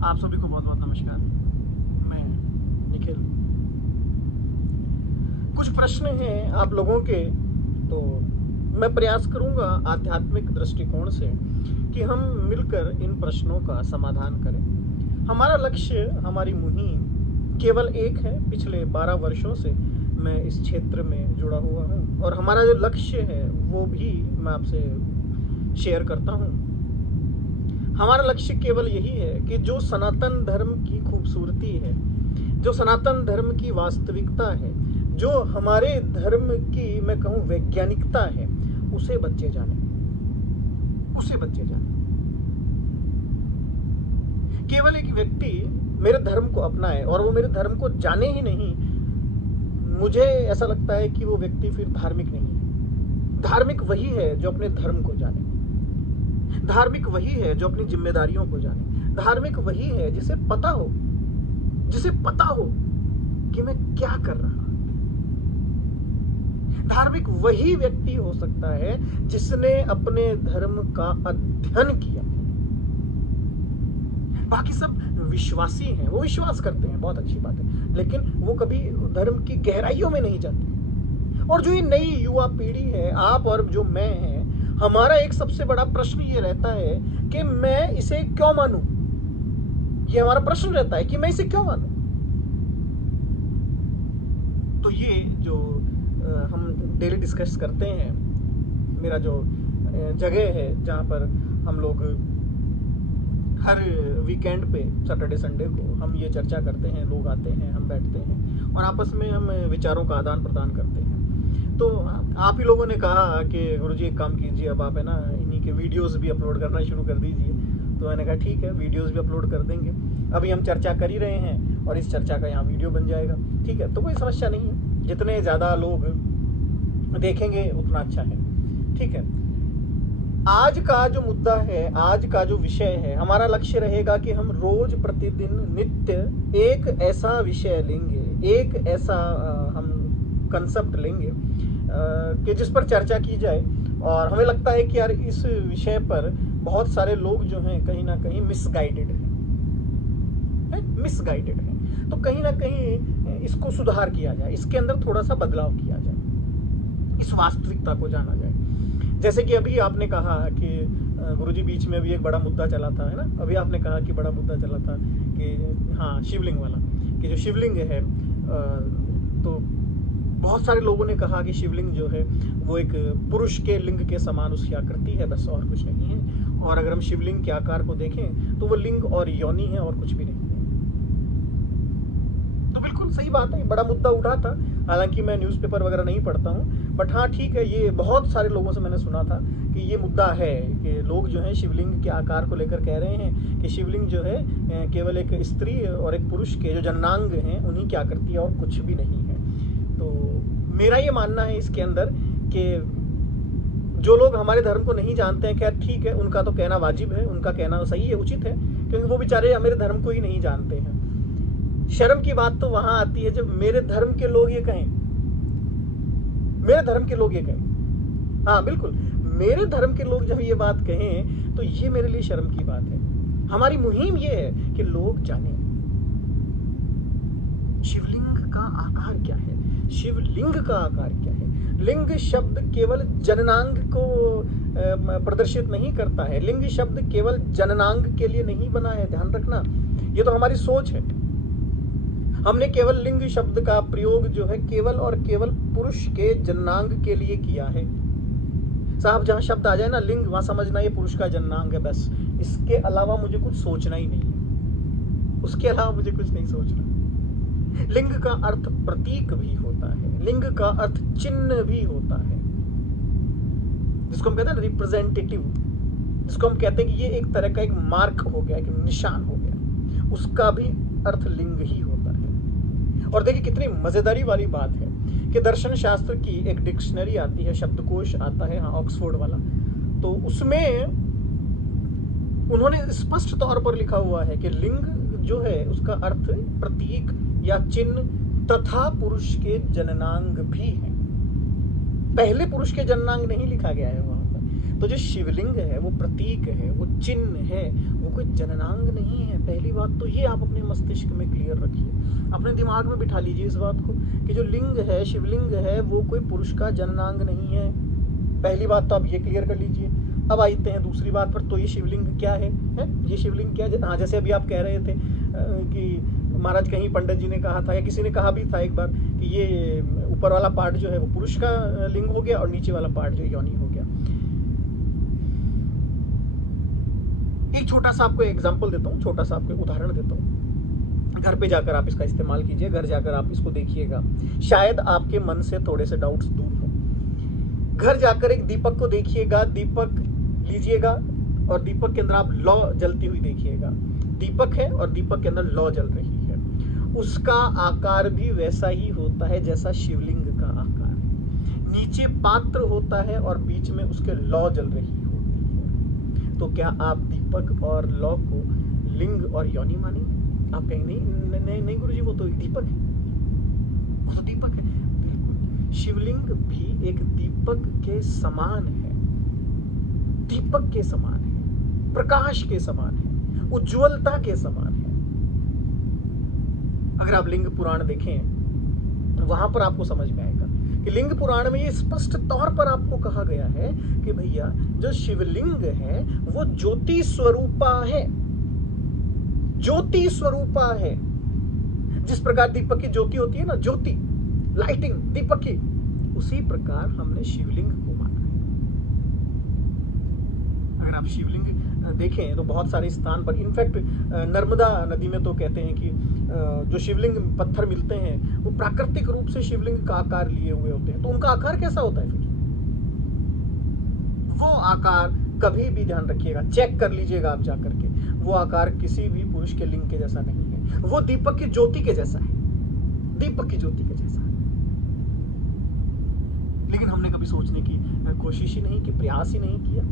आप सभी को बहुत बहुत नमस्कार। मैं निखिल। कुछ प्रश्न हैं आप लोगों के, तो मैं प्रयास करूंगा आध्यात्मिक दृष्टिकोण से कि हम मिलकर इन प्रश्नों का समाधान करें। हमारा लक्ष्य, हमारी मुहिम केवल एक है। पिछले 12 वर्षों से मैं इस क्षेत्र में जुड़ा हुआ हूँ और हमारा जो लक्ष्य है वो भी मैं आपसे शेयर करता हूँ। हमारा लक्ष्य केवल यही है कि जो सनातन धर्म की खूबसूरती है, जो सनातन धर्म की वास्तविकता है, जो हमारे धर्म की मैं कहूँ वैज्ञानिकता है, उसे बच्चे जाने, उसे बच्चे जाने। केवल एक व्यक्ति मेरे धर्म को अपनाए और वो मेरे धर्म को जाने ही नहीं, मुझे ऐसा लगता है कि वो व्यक्ति फिर धार्मिक नहीं है। धार्मिक वही है जो अपने धर्म को जाने, धार्मिक वही है जो अपनी जिम्मेदारियों को जाने, धार्मिक वही है जिसे पता हो, जिसे पता हो कि मैं क्या कर रहा हूं। धार्मिक वही व्यक्ति हो सकता है जिसने अपने धर्म का अध्ययन किया। बाकी सब विश्वासी हैं, वो विश्वास करते हैं, बहुत अच्छी बात है, लेकिन वो कभी धर्म की गहराइयों में नहीं जाते। और जो ये नई युवा पीढ़ी है, आप और जो मैं हैं, हमारा एक सबसे बड़ा प्रश्न ये रहता है कि मैं इसे क्यों मानूं। ये हमारा प्रश्न रहता है कि मैं इसे क्यों मानूं। तो ये जो हम डेली डिस्कस करते हैं, मेरा जो जगह है जहाँ पर हम लोग हर वीकेंड पे सैटरडे संडे को हम ये चर्चा करते हैं, लोग आते हैं, हम बैठते हैं और आपस में हम विचारों का आदान प्रदान करते हैं। तो आप ही लोगों ने कहा कि गुरुजी एक काम कीजिए, अब आप है ना इन्हीं के वीडियोस भी अपलोड करना शुरू कर दीजिए। तो मैंने कहा ठीक है, वीडियोस भी अपलोड कर देंगे। अभी हम चर्चा कर ही रहे हैं और इस चर्चा का यहाँ वीडियो बन जाएगा, ठीक है। तो कोई समस्या नहीं है, जितने ज़्यादा लोग देखेंगे उतना अच्छा है, ठीक है। आज का जो मुद्दा है, आज का जो विषय है, हमारा लक्ष्य रहेगा कि हम रोज प्रतिदिन नित्य एक ऐसा विषय लेंगे, एक ऐसा हम कंसेप्ट लेंगे कि जिस पर चर्चा की जाए। और हमें लगता है कि यार इस विषय पर बहुत सारे लोग जो हैं कहीं ना कहीं मिसगाइडेड हैं, मिसगाइडेड हैं। तो कहीं ना कहीं इसको सुधार किया जाए, इसके अंदर थोड़ा सा बदलाव किया जाए, इस वास्तविकता को जाना जाए। जैसे कि अभी आपने कहा कि गुरुजी बीच में अभी एक बड़ा मुद्दा चला था, है ना। अभी आपने कहा कि बड़ा मुद्दा चला था कि हाँ शिवलिंग वाला, कि जो शिवलिंग है तो बहुत सारे लोगों ने कहा कि शिवलिंग जो है वो एक पुरुष के लिंग के समान उसकी आकृति है, बस और कुछ नहीं है। और अगर हम शिवलिंग के आकार को देखें तो वो लिंग और योनि है और कुछ भी नहीं है। तो बिल्कुल सही बात है, बड़ा मुद्दा उठा था। हालांकि मैं न्यूज़पेपर वगैरह नहीं पढ़ता हूँ, बट हाँ ठीक है, ये बहुत सारे लोगों से मैंने सुना था कि ये मुद्दा है कि लोग जो है शिवलिंग के आकार को लेकर कह रहे हैं कि शिवलिंग जो है केवल एक स्त्री और एक पुरुष के जो जननांग हैं उन्हीं की आकृति है और कुछ भी नहीं है। तो मेरा ये मानना है इसके अंदर कि जो लोग हमारे धर्म को नहीं जानते हैं, खैर ठीक है, उनका तो कहना वाजिब है, उनका कहना सही है, उचित है, क्योंकि वो बेचारे मेरे धर्म को ही नहीं जानते हैं। शर्म की बात तो वहां आती है जब मेरे धर्म के लोग ये कहें, मेरे धर्म के लोग ये कहें, हाँ बिल्कुल, मेरे धर्म के लोग जब ये बात कहें तो ये मेरे लिए शर्म की बात है। हमारी मुहिम ये है कि लोग जानें शिवलिंग का आकार क्या है, शिवलिंग का आकार क्या है। लिंग शब्द केवल जननांग को प्रदर्शित नहीं करता है, लिंग शब्द केवल जननांग के लिए नहीं बना है, ध्यान रखना। ये तो हमारी सोच है। हमने केवल लिंग शब्द का प्रयोग जो है केवल और केवल पुरुष के जननांग के लिए किया है। साहब जहां शब्द आ जाए ना लिंग, वहां समझना ये पुरुष का जननांग है, बस। इसके अलावा मुझे कुछ सोचना ही नहीं है, उसके अलावा मुझे कुछ नहीं सोचना। लिंग का अर्थ प्रतीक भी होता है, लिंग का अर्थ चिन्ह भी होता है, जिसको हम कहते हैं ना रिप्रेजेंटेटिव, जिसको हम कहते हैं कि ये एक तरह का एक मार्क हो गया, एक निशान हो गया, उसका भी अर्थ लिंग ही होता है। और देखिए कितनी मजेदारी वाली बात है कि दर्शन शास्त्र की एक डिक्शनरी आती है, शब्दकोश आता है, हाँ ऑक्सफोर्ड वाला, तो उसमें उन्होंने स्पष्ट तौर पर लिखा हुआ है कि लिंग जो है उसका अर्थ प्रतीक या चिन्ह तथा पुरुष के जननांग भी है। पहले पुरुष के जननांग नहीं लिखा गया है वहां पर, तो जो शिवलिंग है वो प्रतीक है, वो चिन्ह है, वो कोई जननांग नहीं है। पहली बात तो ये आप अपने मस्तिष्क में क्लियर रखिए, अपने दिमाग में बिठा लीजिए इस बात को कि जो लिंग है, शिवलिंग है, वो कोई पुरुष का जननांग नहीं है। पहली बात तो आप ये क्लियर कर लीजिए। अब आते हैं दूसरी बात पर, तो ये शिवलिंग क्या है? ये शिवलिंग क्या है? हाँ, जैसे अभी आप कह रहे थे कि महाराज कहीं पंडित जी ने कहा था या किसी ने कहा भी था एक बार कि ये ऊपर वाला पार्ट जो है वो पुरुष का लिंग हो गया और नीचे वाला पार्ट जो योनि हो गया। एक छोटा सा आपको एग्जांपल देता हूँ, छोटा सा आपको उदाहरण देता हूँ। घर पे जाकर आप इसका इस्तेमाल कीजिए, घर जाकर आप इसको देखिएगा, शायद आपके मन से थोड़े से डाउट्स दूर हो। घर जाकर एक दीपक को देखिएगा, दीपक लीजिएगा और दीपक के अंदर आप लौ जलती हुई देखिएगा। दीपक है और दीपक के अंदर लौ जल रही है। उसका आकार भी वैसा ही होता है जैसा शिवलिंग का आकार है। नीचे पात्र होता है और बीच में उसके लौ जल रही होती है। तो क्या आप दीपक और लौ को लिंग और योनि मानेंगे? आप कहेंगे नहीं नहीं नहीं गुरुजी, वो तो दीपक है, वो तो दीपक है। बिल्कुल, शिवलिंग भी एक दीपक के समान है, दीपक के समान है, प्रकाश के समान है, उज्ज्वलता के समान है। अगर आप लिंग पुराण देखें, वहां पर आपको समझ में आएगा कि लिंग पुराण में ये स्पष्ट तौर पर आपको कहा गया है कि भैया जो शिवलिंग है वो ज्योति स्वरूपा है, ज्योति स्वरूपा है। जिस प्रकार दीपक की ज्योति होती है ना, ज्योति, लाइटिंग दीपक की, उसी प्रकार हमने शिवलिंग को माना है। अगर आप शिवलिंग देखें तो बहुत सारे स्थान पर, इनफैक्ट नर्मदा नदी में तो कहते हैं कि जो शिवलिंग पत्थर मिलते हैं वो प्राकृतिक रूप से शिवलिंग का आकार लिए हुए होते हैं। तो उनका आकार कैसा होता है? फिर वो आकार कभी भी ध्यान रखिएगा, चेक कर लीजिएगा आप जाकर के, वो आकार किसी भी पुरुष के लिंग के जैसा नहीं है। वो दीपक की ज्योति के जैसा है, दीपक की ज्योति के जैसा है। लेकिन हमने कभी सोचने की कोशिश ही नहीं की, प्रयास ही नहीं किया।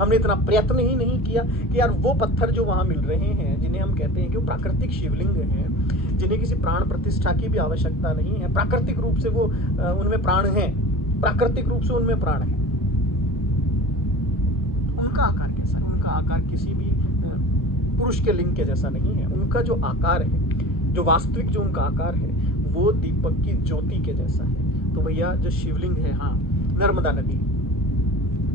हमने इतना प्रयत्न ही नहीं किया कि यार वो पत्थर जो वहां मिल रहे हैं, जिन्हें हम कहते हैं कि वो प्राकृतिक शिवलिंग हैं, जिन्हें किसी प्राण प्रतिष्ठा की भी आवश्यकता नहीं है, प्राकृतिक रूप से वो उनमें प्राण है, प्राकृतिक रूप से उनमें प्राण है, उनका आकार कैसा है? उनका आकार किसी भी पुरुष के लिंग के जैसा नहीं है। उनका जो आकार है, जो वास्तविक जो उनका आकार है, वो दीपक की ज्योति के जैसा है। तो भैया जो शिवलिंग है, हाँ, नर्मदा नदी,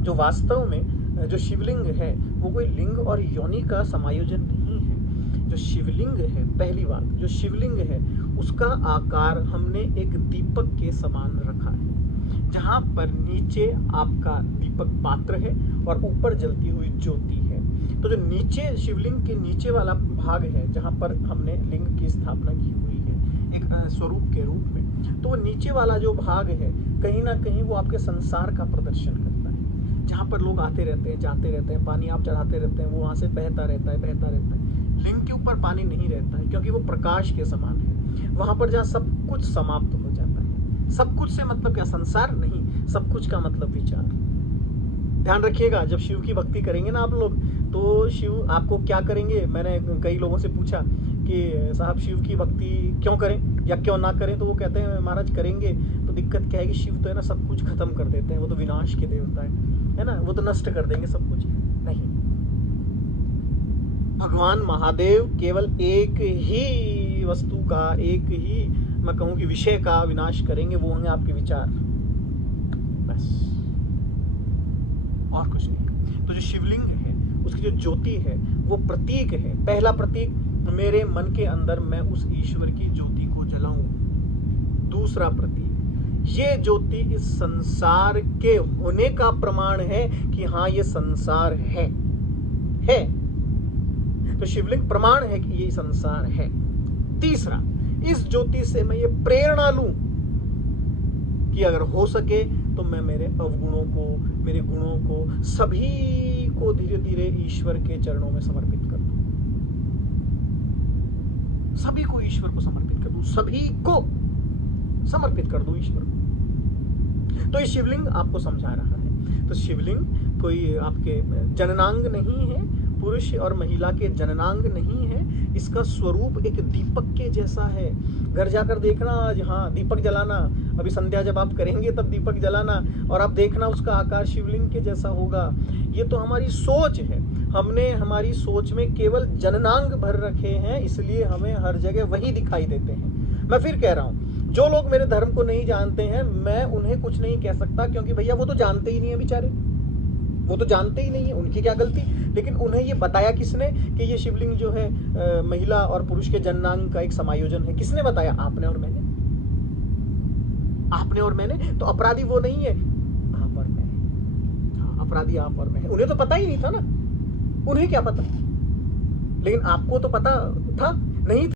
जो वास्तव में जो शिवलिंग है वो कोई लिंग और योनि का समायोजन नहीं है। जो शिवलिंग है, पहली बात, जो शिवलिंग है उसका आकार हमने एक दीपक के समान रखा है, जहां पर नीचे आपका दीपक पात्र है और ऊपर जलती हुई ज्योति है। तो जो नीचे शिवलिंग के नीचे वाला भाग है, जहां पर हमने लिंग की स्थापना की हुई है एक स्वरूप के रूप में, तो वो नीचे वाला जो भाग है कहीं ना कहीं वो आपके संसार का प्रदर्शन करता है। जहाँ पर लोग आते रहते हैं, जाते रहते हैं, पानी आप चढ़ाते रहते हैं, वो वहाँ से बहता रहता है, बहता रहता है। लिंग के ऊपर पानी नहीं रहता है क्योंकि वो प्रकाश के समान है। वहाँ पर जहाँ सब कुछ समाप्त हो जाता है। सब कुछ से मतलब क्या? संसार नहीं, सब कुछ का मतलब विचार। ध्यान रखिएगा, जब शिव की भक्ति करेंगे ना आप लोग, तो शिव आपको क्या करेंगे? मैंने कई लोगों से पूछा कि साहब शिव की भक्ति क्यों करें या क्यों ना करें, तो वो कहते हैं महाराज करेंगे तो दिक्कत क्या है कि शिव तो है ना सब कुछ खत्म कर देते हैं, वो तो विनाश के देवता है ना, वो तो नष्ट कर देंगे सब कुछ। नहीं, भगवान महादेव केवल एक ही वस्तु का, एक ही मैं कहूं कि विषय का विनाश करेंगे, वो होंगे आपके विचार, बस, और कुछ नहीं। तो जो शिवलिंग है उसकी जो ज्योति है वो प्रतीक है। पहला प्रतीक, मेरे मन के अंदर मैं उस ईश्वर की ज्योति को जलाऊं। दूसरा प्रतीक, ये ज्योति इस संसार के होने का प्रमाण है कि हाँ ये संसार है। तो शिवलिंग प्रमाण है कि ये संसार है। तीसरा, इस ज्योति से मैं ये प्रेरणा लूं कि अगर हो सके तो मैं मेरे अवगुणों को, मेरे गुणों को, सभी को धीरे धीरे ईश्वर के चरणों में समर्पित कर दूं। सभी को ईश्वर को समर्पित कर दूं, सभी को समर्पित कर दूं ईश्वर को। तो ये शिवलिंग आपको समझा रहा है। तो शिवलिंग कोई आपके जननांग नहीं है, पुरुष और महिला के जननांग नहीं है, इसका स्वरूप एक दीपक के जैसा है। घर जाकर देखना आज, हाँ, दीपक जलाना, अभी संध्या जब आप करेंगे तब दीपक जलाना, और आप देखना उसका आकार शिवलिंग के जैसा होगा। ये तो हमारी सोच है, हमने हमारी सोच में केवल जननांग भर रखे हैं, इसलिए हमें हर जगह वही दिखाई देते हैं। मैं फिर कह रहा हूँ, जो लोग मेरे धर्म को नहीं जानते हैं, मैं उन्हें कुछ नहीं कह सकता, क्योंकि भैया वो तो जानते ही नहीं है बेचारे, वो तो जानते ही नहीं है, उनकी क्या गलती। लेकिन उन्हें ये बताया किसने कि ये शिवलिंग जो है महिला और पुरुष के जननांग का एक समायोजन है? किसने बताया? आपने और मैंने। आपने और मैंने। तो अपराधी वो नहीं है, आप और मैं। हाँ, अपराधी आप और मैं है। उन्हें तो पता ही नहीं था ना, उन्हें क्या पता, लेकिन आपको तो पता था नहीं था।